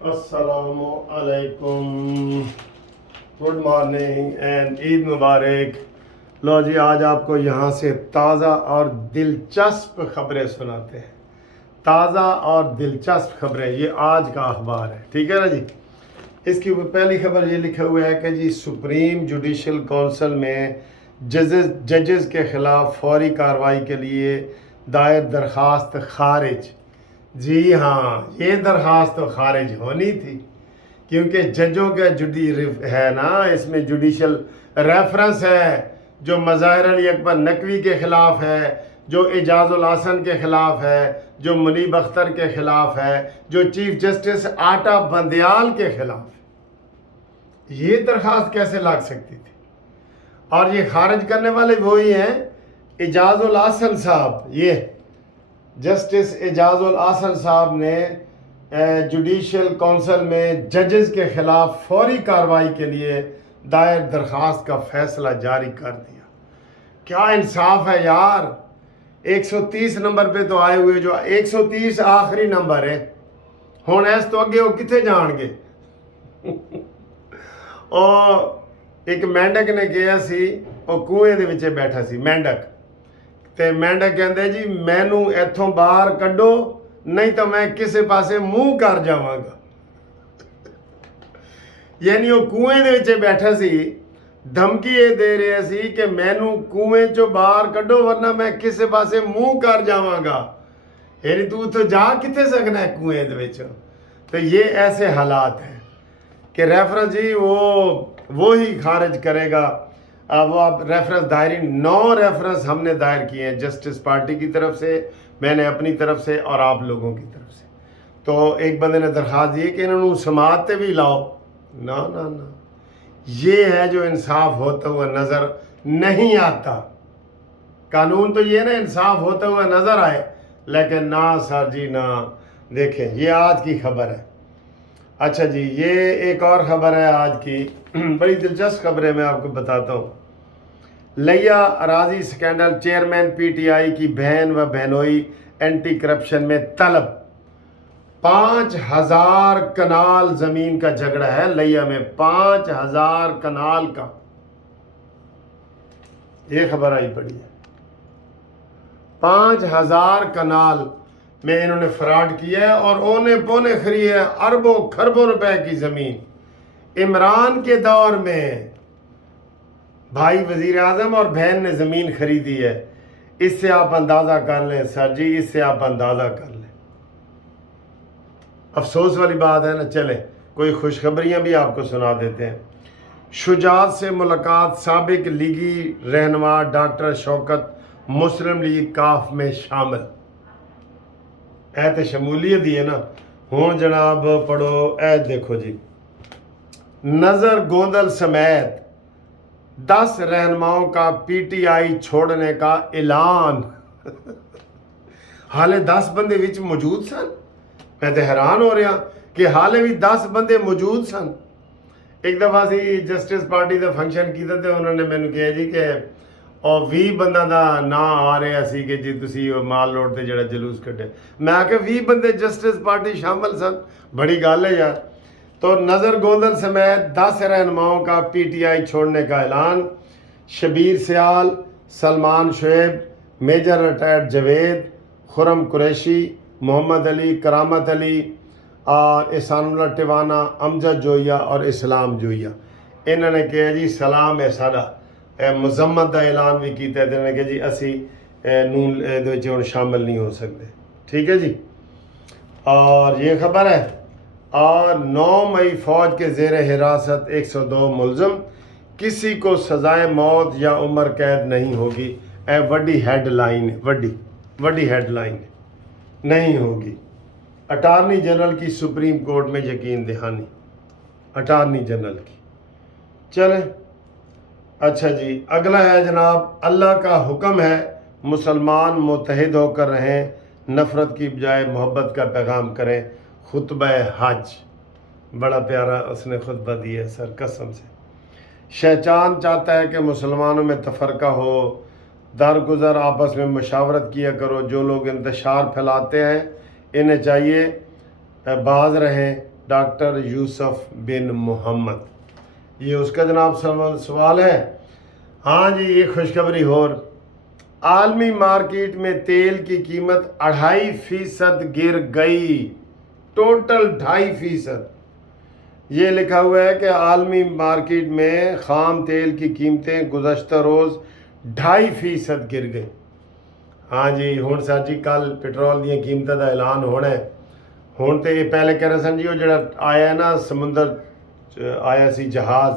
अस्सलामु अलैकुम, good morning and Eid मुबारक। लो जी, आज आपको यहाँ से ताज़ा और दिलचस्प खबरें सुनाते हैं। ताज़ा और दिलचस्प खबरें, ये आज का अखबार है, ठीक है ना जी। इसके ऊपर पहली खबर ये लिखा हुआ है कि जी सुप्रीम जुडिशल काउंसिल में जजेस के ख़िलाफ़ फौरी कार्रवाई के लिए दायर दरख्वास्त खारिज। जी हाँ, ये दरख्वास्त तो खारिज होनी थी, क्योंकि जजों का है ना, इसमें जुडिशल रेफरेंस है जो मज़ाहिर अली अकबर नकवी के ख़िलाफ़ है, जो एजाजुल हसन के ख़िलाफ़ है, जो मुनीब अख्तर के ख़िलाफ़ है, जो चीफ जस्टिस आटा बंदयाल के ख़िलाफ़ है। ये दरख्वास्त कैसे लग सकती थी? और ये खारिज करने वाले वही हैं एजाजुल हसन साहब। ये जस्टिस एजाजुल हसन साहब ने जुडिशल काउंसिल में जजेस के ख़िलाफ़ फौरी कार्रवाई के लिए दायर दरख्वास्त का फ़ैसला जारी कर दिया। क्या इंसाफ है यार। 130 नंबर पे तो आए हुए, जो 130 आखिरी नंबर है। हुण इस तो अगे वो किथे जाणगे। और एक मेंढक ने कहा सी, वो कुएं दे विच बैठा सी मेंढक, ते मेंढक कहंदे जी मैनू इथों बाहर कड्डो, नहीं तो मैं किसी पासे मुंह कर जावांगा। यानी वो कुएं दे विच बैठा सी, धमकी ये दे रहा सी कि मैनू कुएं चो बाहर कड्डो वरना मैं किसी पासे मुंह कर जावांगा। यानी तू तो जा किथे सकना है कुएं दे विच। तो ये ऐसे हालात हैं कि रेफरेंस जी वो ही खारिज करेगा। वो आप रेफरेंस दायरी 9 रेफरेंस हमने दायर किए हैं, जस्टिस पार्टी की तरफ से, मैंने अपनी तरफ से और आप लोगों की तरफ से। तो एक बंदे ने दरख्वास्त दी कि इन्होंने समाते भी लाओ। ना ना ना, ये है जो इंसाफ होता हुआ नज़र नहीं आता। कानून तो ये ना इंसाफ होता हुआ नज़र आए, लेकिन ना सर जी ना। देखें, ये आज की खबर है। अच्छा जी, ये एक और ख़बर है आज की, बड़ी दिलचस्प खबर है, मैं आपको बताता हूँ। लिया अराजी स्कैंडल, चेयरमैन पीटीआई की बहन व बहनोई एंटी करप्शन में तलब। 5000 कनाल ज़मीन का झगड़ा है लिया में, 5000 कनाल का। ये खबर आई पड़ी है। 5000 कनाल में इन्होंने फ्रॉड किया है और ओने पौने खरी है अरबों खरबों रुपए की ज़मीन। इमरान के दौर में भाई वज़ीर आज़म और बहन ने ज़मीन खरीदी है। इससे आप अंदाज़ा कर लें सर जी, इससे आप अंदाज़ा कर लें। अफसोस वाली बात है ना। चले, कोई खुशखबरियाँ भी आपको सुना देते हैं। शुजात से मुलाकात, साबिक लीगी रहनुमा डॉक्टर शौकत मुस्लिम लीग काफ में शामिल। ऐ तो शमूलियत ही है ना। हूँ जनाब पढ़ो, ऐ देखो जी, नज़र गोंदल समेत 10 रहनुमाओं का पीटीआई छोड़ने का ऐलान। हाले 10 बंदे विच मौजूद सन। मैं तो हैरान हो रहा कि हाले भी 10 बंदे मौजूद सन। एक दफ़ा सी जस्टिस पार्टी का फंक्शन किया तो उन्होंने मैंने कहा जी कि और 20 बंदा का ना आ रहा सी कि जी तुसी माल रोड से जड़ा जलूस कटे। मैं आख्या 20 बंदे जस्टिस पार्टी शामिल सन, बड़ी गल है यार। तो नज़र गोंदल समेत 10 रहनुमाओं का पीटीआई छोड़ने का ऐलान। शबीर सियाल, सलमान शुएब, मेजर रिटायर्ड जवेद, खुरम कुरैशी, मोहम्मद अली, करामत अली और एहसानुल्लाह टिवाना, अमजद जोइया और इस्लाम जोइया। इन्होंने कहा जी सलाम है साडा, मुजम्मत का ऐलान भी किया। इन्होंने कहा जी असी नून हुण शामिल नहीं हो सकते। ठीक है जी। और ये खबर है। और 9 मई फौज के ज़ेर हिरासत 102 मुलजम, किसी को सज़ाए मौत या उम्र कैद नहीं होगी। वड्डी हेडलाइन है, वड्डी हेडलाइन है, नहीं होगी। अटारनी जनरल की सुप्रीम कोर्ट में यकीन दहानी, अटारनी जनरल की। चलें, अच्छा जी, अगला है जनाब, अल्लाह का हुक्म है मुसलमान मुत्तहिद होकर रहें, नफ़रत की बजाय मोहब्बत का पैगाम करें। खुतबा हज, बड़ा प्यारा उसने खुतबा दिया सर, कसम से। शैतान चाहता है कि मुसलमानों में तफरका हो, दरगुजर आपस में मशावरत किया करो। जो लोग इंतशार फैलाते हैं इन्हें चाहिए बाज रहें, डॉक्टर यूसुफ बिन मोहम्मद, ये उसका जनाब सवाल है। हाँ जी, ये खुशखबरी और आलमी मार्केट में तेल की कीमत 2.5% गिर गई, टोटल 2.5%। ये लिखा हुआ है कि आलमी मार्केट में खाम तेल की कीमतें गुज़श्ता रोज़ 2.5% गिर गई। हाँ जी, हुण सर जी कल पेट्रोल दी कीमतां दा ऐलान होना है। हुण तो ये पहले कह रहे सन जी वो जो आया ना समुंदर आया सी जहाज़,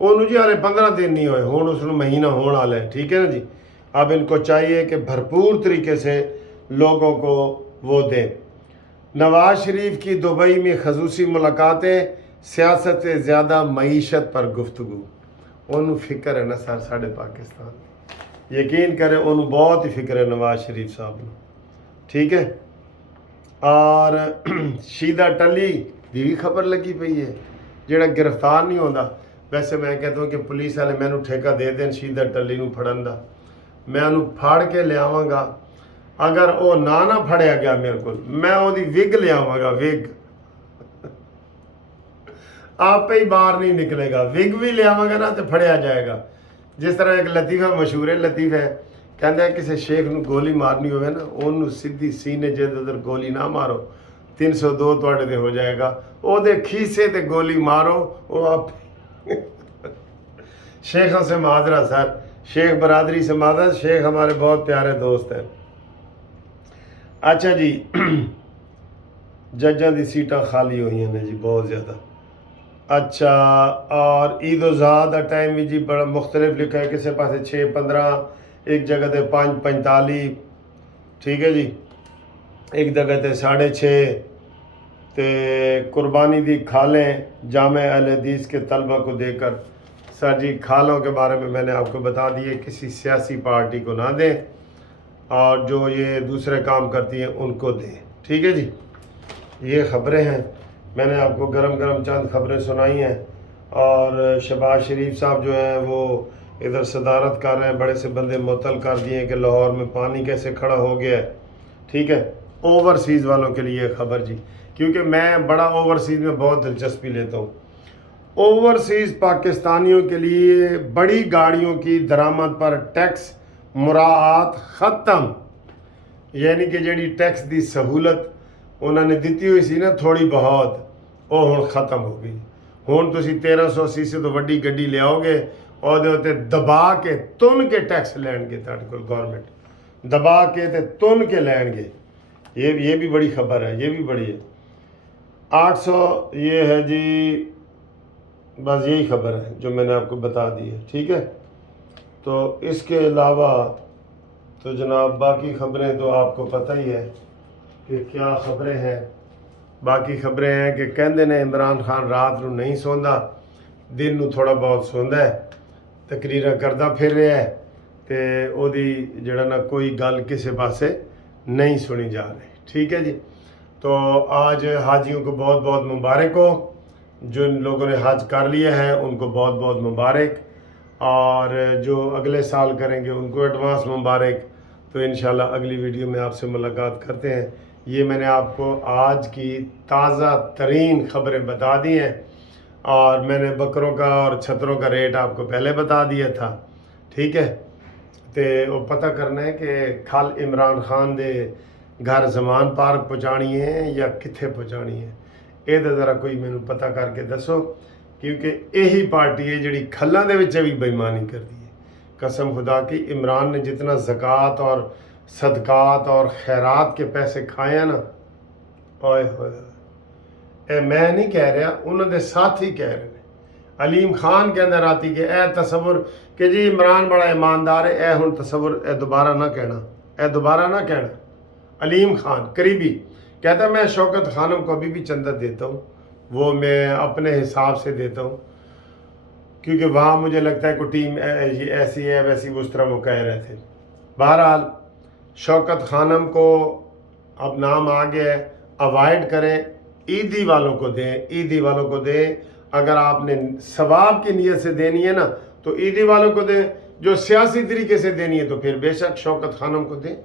ਉਹਨੂੰ जी हाले 15 दिन नहीं होए, हुण उसनूं महीना होने वाला है। ठीक है ना जी। अब इनको चाहिए कि भरपूर तरीके से लोगों को वो दें। नवाज शरीफ की दुबई में खसूसी मुलाकातें, सियासत से ज़्यादा मईशत पर गुफ्तगू। उन्होंने फिक्र है ना सर साढ़े पाकिस्तान, यकीन करें उन्होंने बहुत ही फिक्र है नवाज शरीफ साहब ने। ठीक है। और शीदा टली भी खबर लगी पई है, ਜਿਹੜਾ गिरफ्तार नहीं होता। वैसे मैं कहता हूँ कि पुलिस वाले मैनू ठेका दे दें शीदा टली नूं फड़न दा, मैं उन्होंने फाड़ के लियावांगा। अगर वो ना फड़िया गया मेरे को, मैं वो विग लियावांगा, विग आप ही बाहर नहीं निकलेगा। विग भी लियावांगा ना तो फड़िया जाएगा। जिस तरह एक लतीफ़ा मशहूर है, लतीफ़ा है कहता है किसी शेख नूं गोली मारनी होवे ना, उन्होंने सीधी सीने जे उधर गोली ना मारो, 302 ਤੁਹਾਡੇ ਤੇ हो जाएगा। ਉਹਦੇ खीसे ते गोली मारो, वो आप शेखों से माजरा सर, शेख बरादरी से माजरा, शेख हमारे बहुत प्यारे दोस्त हैं। अच्छा जी, जजां दी सीटां खाली हुई ने जी बहुत ज़्यादा। अच्छा, और ईद उल ज़ुहा का टाइम भी जी बड़ा मुख्तलिफ लिखा है, किसी पास 6:15, एक जगह ते 5:45। ठीक है जी, एक जगह ते 6:30। तो कुर्बानी दी खालें जामे अहले हदीस के तलबा को देकर, सर जी खालों के बारे में मैंने आपको बता दिए, किसी सियासी पार्टी को ना दें और जो ये दूसरे काम करती हैं उनको दें। ठीक है जी, ये ख़बरें हैं, मैंने आपको गरम गरम चंद खबरें सुनाई हैं। और शहबाज शरीफ साहब जो हैं वो इधर सदारत कर रहे हैं, बड़े से बंदे मुअत्तल कर दिए हैं कि लाहौर में पानी कैसे खड़ा हो गया है। ठीक है, ओवरसीज़ वालों के लिए खबर जी, क्योंकि मैं बड़ा ओवरसीज़ में बहुत दिलचस्पी लेता हूँ। ओवरसीज़ पाकिस्तानियों के लिए बड़ी गाड़ियों की दरामद पर टैक्स मुराआत ख़त्म, यानी कि जी टैक्स की सहूलत उन्होंने दी हुई सी ना थोड़ी बहुत, वो हुण ख़त्म हो गई। हुण तुसीं 1300 सीसी तो वड्डी गड्डी लियाओगे और उत्ते दबा के तुन के टैक्स लैणगे, तुहाडे कोल गौरमेंट दबा के ते तुन के लैणगे। ये भी बड़ी खबर है, ये भी बड़ी है। 800 ये है जी, बस यही खबर है जो मैंने आपको बता दी है। ठीक है, तो इसके अलावा तो जनाब बाकी खबरें तो आपको पता ही है कि क्या खबरें हैं। बाकी खबरें हैं कि कहते ने इमरान खान रात को नहीं सोंदा, दिन को थोड़ा बहुत सोंदा है, तकरीर करता फिर रहा है, तो ओदी जड़ा ना कोई गल किसी पासे नहीं सुनी जा रही। ठीक है जी, तो आज हाजियों को बहुत बहुत मुबारक हो, जिन लोगों ने हज कर लिया है उनको बहुत बहुत मुबारक, और जो अगले साल करेंगे उनको एडवांस मुबारक। तो इंशाल्लाह अगली वीडियो में आपसे मुलाकात करते हैं। ये मैंने आपको आज की ताज़ा तरीन खबरें बता दी हैं, और मैंने बकरों का और छतरों का रेट आपको पहले बता दिया था। ठीक है, तो वो पता करना है कि कल इमरान खान दे घर जमान पार्क पहुँचानी है या कित्थे पहुँचानी है, ये तो ज़रा कोई मैनू पता करके दसो, क्योंकि यही पार्टी है जिहड़ी खल्लां दे विच भी बेईमानी करती है। कसम खुदा की, इमरान ने जितना ज़कात और सदकात और खैरात के पैसे खाए हैं ना, ओए होए, मैं नहीं कह रहा, उन्होंने साथी कह रहे हैं। अलीम खान कहना राती के ए तसव्वुर कि जी इमरान बड़ा ईमानदार है, ए हुण तसव्वुर ए दोबारा ना कहना, ए दोबारा ना कहना। अलीम खान करीबी कहता मैं शौकत खानम को अभी भी चंदा देता हूँ, वो मैं अपने हिसाब से देता हूँ, क्योंकि वहाँ मुझे लगता है कि टीम ऐसी है वैसी, उस तरह वो कह रहे थे। बहरहाल शौकत खानम को अब नाम आ गया है, अवॉइड करें, ईदी वालों को दें, ईदी वालों को दें। अगर आपने सवाब की नीयत से देनी है ना तो ईदी वालों को दें, जो सियासी तरीके से देनी है तो फिर बेशक शौकत खानम को दें,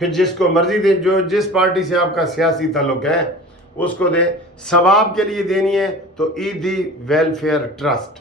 फिर जिसको मर्जी दें। जो जिस पार्टी से आपका सियासी ताल्लुक़ है اس کو دیں. ثواب کے لیے دینی ہے تو عیدی ویلفیئر ٹرسٹ.